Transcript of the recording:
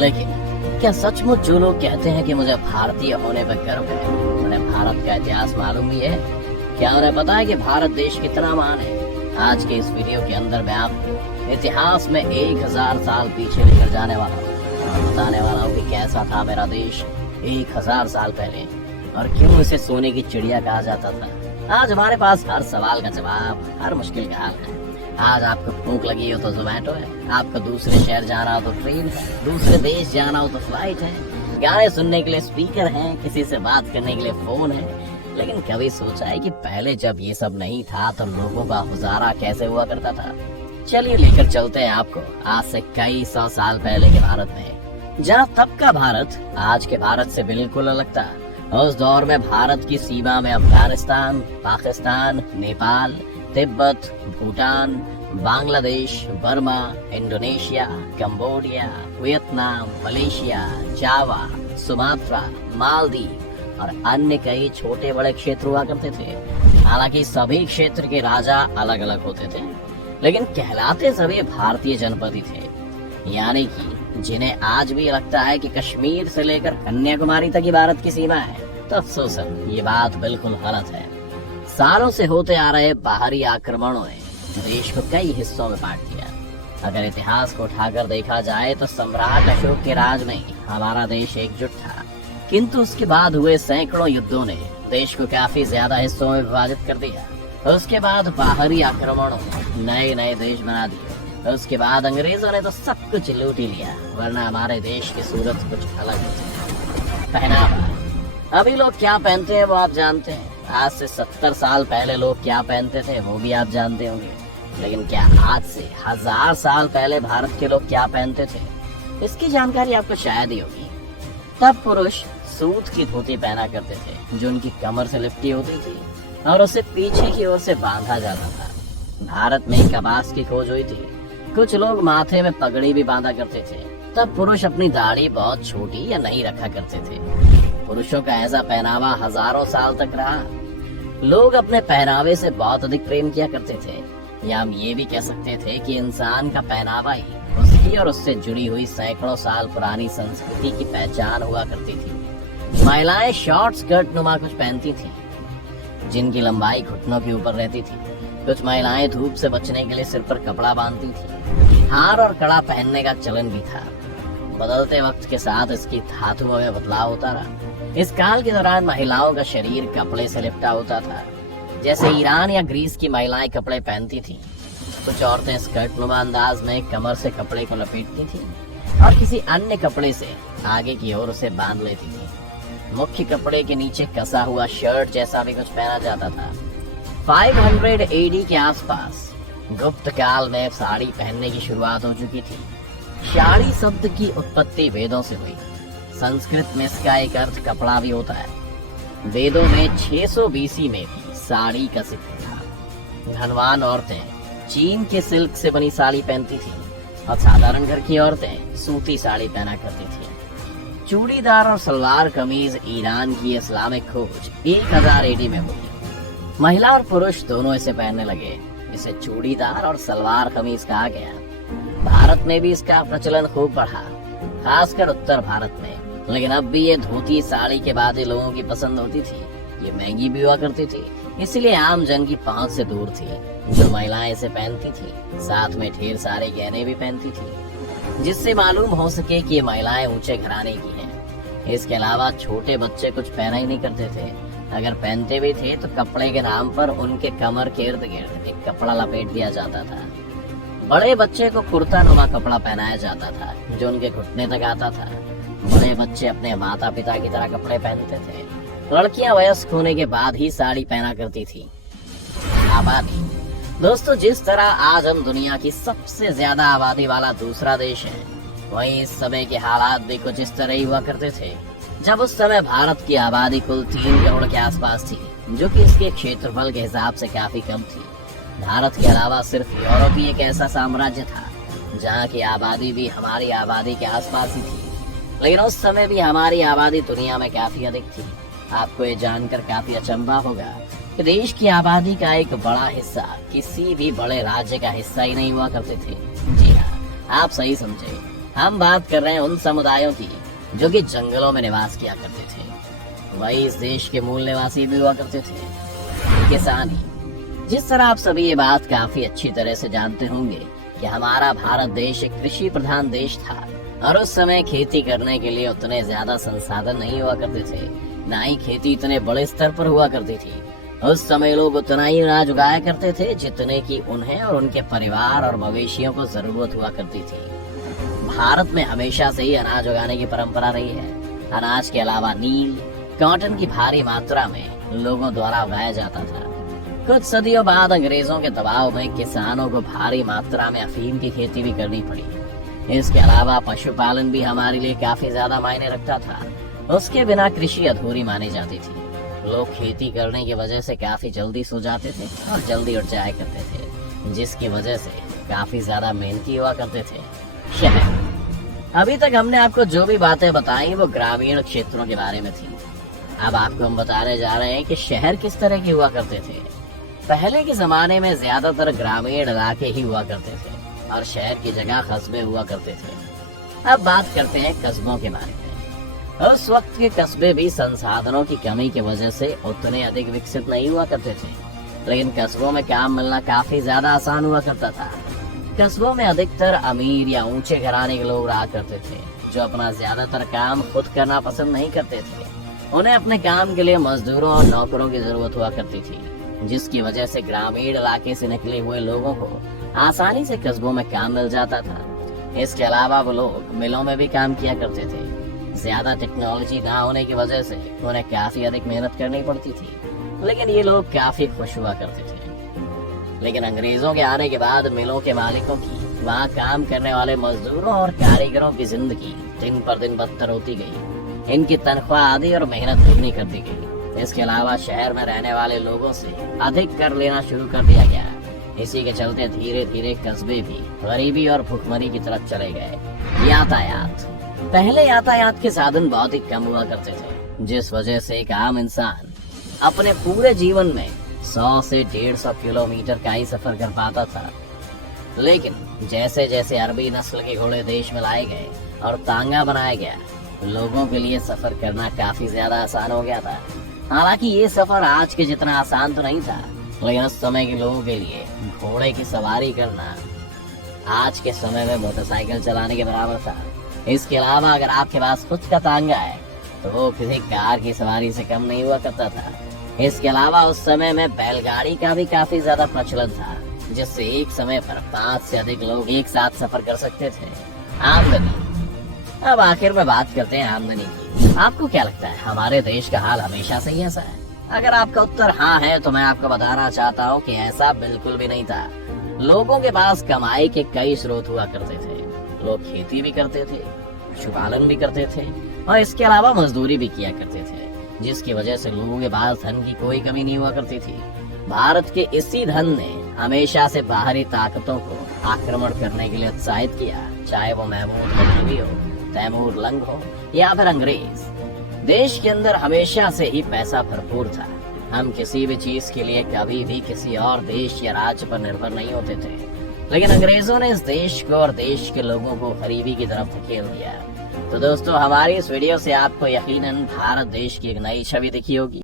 लेकिन क्या सचमुच जो लोग कहते हैं कि मुझे भारतीय होने पर गर्व है, उन्हें भारत का इतिहास मालूम भी है? क्या उन्हें पता है कि भारत देश कितना महान है? आज के इस वीडियो के अंदर मैं आपको इतिहास में 1000 साल पीछे लेकर जाने वाला हूँ और बताने वाला हूँ कि कैसा था मेरा देश 1000 साल पहले और क्यों इसे सोने की चिड़िया कहा जाता था। आज हमारे पास हर सवाल का जवाब, हर मुश्किल का हल है। आज आपको भूख लगी हो तो जोमेटो है, आपको दूसरे शहर जाना हो तो ट्रेन है, दूसरे देश जाना हो तो फ्लाइट है, गाने सुनने के लिए स्पीकर है, किसी से बात करने के लिए फोन है। लेकिन कभी सोचा है कि पहले जब ये सब नहीं था तो लोगों का गुजारा कैसे हुआ करता था? चलिए लेकर चलते हैं आपको आज से कई 100 साल पहले के भारत में, जहाँ तब का भारत आज के भारत से बिल्कुल अलग था। उस दौर में भारत की सीमा में Afghanistan, Pakistan, Nepal, Tibet, Bhutan, Bangladesh, Burma, Indonesia, Cambodia, Vietnam, Malaysia, Java, Sumatra, Maldives और अन्य कई छोटे बड़े क्षेत्र हुआ करते थे। हालांकि सभी क्षेत्र के राजा अलग अलग होते थे, लेकिन कहलाते सभी भारतीय जनपद ही थे। यानी कि जिन्हें आज भी लगता है कि कश्मीर से लेकर कन्याकुमारी तक ही भारत की सीमा है, तो अफसोस है, ये बात बिल्कुल गलत है। सालों से होते आ रहे बाहरी आक्रमणों ने देश को कई हिस्सों में बांट दिया। अगर इतिहास को उठाकर देखा जाए तो सम्राट अशोक के राज में हमारा देश एकजुट था, किंतु उसके बाद हुए सैकड़ों युद्धों ने देश को काफी ज्यादा हिस्सों में विभाजित कर दिया। उसके बाद बाहरी आक्रमणों ने नए नए देश बना दिए। उसके बाद अंग्रेजों ने तो सब कुछ लूट ही लिया, वरना हमारे देश की सूरत कुछ अलग थी। पहनावा, अभी लोग क्या पहनते हैं वो आप जानते हैं। आज से 70 साल पहले लोग क्या पहनते थे वो भी आप जानते होंगे। लेकिन क्या आज से 1000 साल पहले भारत के लोग क्या पहनते थे, इसकी जानकारी आपको शायद ही होगी। तब पुरुष सूत की धोती पहना करते थे जो उनकी कमर से लिपटी होती थी और उसे पीछे की ओर से बांधा जाता था। भारत में कपास की खोज हुई थी। कुछ लोग माथे में पगड़ी भी बांधा करते थे। तब पुरुष अपनी दाढ़ी बहुत छोटी या नहीं रखा करते थे। पुरुषों का ऐसा पहनावा हजारों साल तक रहा। लोग अपने पहनावे से बहुत अधिक प्रेम किया करते थे, या हम ये भी कह सकते थे कि इंसान का पहनावा ही उसकी और उससे जुड़ी हुई सैकड़ों साल पुरानी संस्कृति की पहचान हुआ करती थी। महिलाएं शॉर्ट स्कर्ट नुमा कुछ पहनती थी जिनकी लंबाई घुटनों के ऊपर रहती थी। कुछ महिलाएं धूप से बचने के लिए सिर पर कपड़ा बांधती थी। हार और कड़ा पहनने का चलन भी था। बदलते वक्त के साथ इसकी धातुओं में बदलाव होता रहा। इस काल के दौरान महिलाओं का शरीर कपड़े से लिपटा होता था। जैसे ईरान या ग्रीस की महिलाएं कपड़े पहनती थीं। कुछ औरतें स्कर्ट नुमा अंदाज में कमर से कपड़े को लपेटती थीं और किसी अन्य कपड़े से आगे की ओर उसे बांध लेती थीं। मुख्य कपड़े के नीचे कसा हुआ शर्ट जैसा भी कुछ पहना जाता था। 500 AD के आसपास गुप्त काल में साड़ी पहनने की शुरुआत हो चुकी थी। साड़ी शब्द की उत्पत्ति वेदों से हुई। संस्कृत में इसका एक अर्थ कपड़ा भी होता है। वेदों में 600 BC में भी साड़ी का जिक्र था। धनवान औरतें चीन के सिल्क से बनी साड़ी पहनती थी और साधारण घर की औरतें सूती साड़ी पहना करती थी। चूड़ीदार और सलवार कमीज ईरान की इस्लामिक खोज 1000 AD में हुई। महिला और पुरुष दोनों इसे पहनने लगे। इसे चूड़ीदार और सलवार कमीज कहा गया। भारत में भी इसका प्रचलन खूब बढ़ा, खासकर उत्तर भारत में। लेकिन अब भी ये धोती साड़ी के बाद ही लोगों की पसंद होती थी। ये महंगी भी हुआ करती थी, इसलिए आम जन की पहुंच से दूर थी। जो महिलाएं इसे पहनती थी साथ में ढेर सारे गहने भी पहनती थी, जिससे मालूम हो सके कि ये महिलाएं ऊंचे घराने की हैं। इसके अलावा छोटे बच्चे कुछ पहना ही नहीं करते थे। अगर पहनते भी थे तो कपड़े के नाम पर उनके कमर के इर्द गिर्द एक कपड़ा लपेट दिया जाता था। बड़े बच्चे को कुर्ता नुमा कपड़ा पहनाया जाता था जो उनके घुटने तक आता था। बड़े बच्चे अपने माता पिता की तरह कपड़े पहनते थे। लड़कियां वयस्क होने के बाद ही साड़ी पहना करती थी। आबादी, दोस्तों, जिस तरह आज हम दुनिया की सबसे ज्यादा आबादी वाला दूसरा देश है, वहीं इस समय के हालात भी कुछ इस तरह ही हुआ करते थे। जब उस समय भारत की आबादी कुल 3 करोड़ के आसपास थी, जो कि इसके क्षेत्रफल के हिसाब से काफी कम थी। भारत के अलावा सिर्फ यूरोप ही एक ऐसा साम्राज्य था जहाँ की आबादी भी हमारी आबादी के आसपास ही थी। लेकिन उस समय भी हमारी आबादी दुनिया में काफी अधिक थी। आपको ये जानकर काफी अचंभा होगा कि देश की आबादी का एक बड़ा हिस्सा किसी भी बड़े राज्य का हिस्सा ही नहीं हुआ करते थे। जी हाँ, आप सही समझे। हम बात कर रहे हैं उन समुदायों की जो कि जंगलों में निवास किया करते थे। वही इस देश के मूल निवासी भी हुआ करते थे, किसानी। जिस तरह आप सभी ये बात काफी अच्छी तरह से जानते होंगे कि हमारा भारत देश एक कृषि प्रधान देश था और उस समय खेती करने के लिए उतने ज्यादा संसाधन नहीं हुआ करते थे, ना ही खेती इतने बड़े स्तर पर हुआ करती थी। उस समय लोग उतना ही अनाज उगाया करते थे जितने की उन्हें और उनके परिवार और मवेशियों को जरूरत हुआ करती थी। भारत में हमेशा से ही अनाज उगाने की परंपरा रही है। अनाज के अलावा नील, कॉटन की भारी मात्रा में लोगों द्वारा उगाया जाता था। कुछ सदियों बाद अंग्रेजों के दबाव में किसानों को भारी मात्रा में अफीम की खेती भी करनी पड़ी। इसके अलावा पशुपालन भी हमारे लिए काफी ज्यादा मायने रखता था। उसके बिना कृषि अधूरी मानी जाती थी। लोग खेती करने की वजह से काफी जल्दी सो जाते थे और जल्दी उठ जाया करते थे, जिसकी वजह से काफी ज्यादा मेहनती हुआ करते थे। शहर, अभी तक हमने आपको जो भी बातें बताई वो ग्रामीण क्षेत्रों के बारे में थी। अब आपको हम बताने जा रहे हैं कि शहर किस तरह के हुआ करते थे। पहले के जमाने में ज्यादातर ग्रामीण इलाके ही हुआ करते थे और शहर की जगह कस्बे हुआ करते थे। अब बात करते हैं कस्बों के बारे में। उस वक्त के कस्बे भी संसाधनों की कमी की वजह से उतने अधिक विकसित नहीं हुआ करते थे, लेकिन कस्बों में काम मिलना काफी ज्यादा आसान हुआ करता था। कस्बों में अधिकतर अमीर या ऊंचे घराने के लोग रहा करते थे, जो अपना ज्यादातर काम खुद करना पसंद नहीं करते थे। उन्हें अपने काम के लिए मजदूरों और नौकरों की जरूरत हुआ करती थी, जिसकी वजह से ग्रामीण इलाके से निकले हुए लोगों को आसानी से कस्बों में काम मिल जाता था। इसके अलावा वो लोग मिलों में भी काम किया करते थे। ज्यादा टेक्नोलॉजी ना होने की वजह से उन्हें काफी अधिक मेहनत करनी पड़ती थी, लेकिन ये लोग काफी खुश हुआ करते थे। लेकिन अंग्रेजों के आने के बाद मिलों के मालिकों की, वहाँ काम करने वाले मजदूरों और कारीगरों की जिंदगी दिन पर दिन बदतर होती गई। इनकी तनख्वाह आधी और मेहनत दुगनी कर दी गई। इसके अलावा शहर में रहने वाले लोगों से अधिक कर लेना शुरू कर दिया गया। इसी के चलते धीरे धीरे कस्बे भी गरीबी और भुखमरी की तरफ चले गए। यातायात, पहले यातायात के साधन बहुत ही कम हुआ करते थे, जिस वजह से एक आम इंसान अपने पूरे जीवन में 100 से 150 किलोमीटर का ही सफर कर पाता था। लेकिन जैसे जैसे अरबी नस्ल के घोड़े देश में लाए गए और तांगा बनाया गया, लोगों के लिए सफर करना काफी ज्यादा आसान हो गया था। हालांकि ये सफर आज के जितना आसान तो नहीं था, लेकिन उस समय के लोगों के लिए घोड़े की सवारी करना आज के समय में मोटरसाइकिल चलाने के बराबर था। इसके अलावा अगर आपके पास खुद का तांगा है तो वो किसी कार की सवारी से कम नहीं हुआ करता था। इसके अलावा उस समय में बैलगाड़ी का भी काफी ज्यादा प्रचलन था, जिससे एक समय पर 5 से अधिक लोग एक साथ सफर कर सकते थे। आमदनी, अब आखिर में बात करते हैं आमदनी की। आपको क्या लगता है हमारे देश का हाल हमेशा से ही ऐसा है? अगर आपका उत्तर हाँ है तो मैं आपको बताना चाहता हूँ कि ऐसा बिल्कुल भी नहीं था। लोगों के पास कमाई के कई स्रोत हुआ करते थे। लोग खेती भी करते थे, पशुपालन भी करते थे और इसके अलावा मजदूरी भी किया करते थे, जिसकी वजह से लोगों के पास धन की कोई कमी नहीं हुआ करती थी। भारत के इसी धन ने हमेशा से बाहरी ताकतों को आक्रमण करने के लिए उत्साहित किया, चाहे वो महमूद गजनवी हो, तैमूर लंग हो या फिर अंग्रेज। देश के अंदर हमेशा से ही पैसा भरपूर था। हम किसी भी चीज के लिए कभी भी किसी और देश या राज्य पर निर्भर नहीं होते थे, लेकिन अंग्रेजों ने इस देश को और देश के लोगों को गरीबी की तरफ धकेल दिया। तो दोस्तों, हमारी इस वीडियो से आपको यकीनन भारत देश की एक नई छवि दिखी होगी।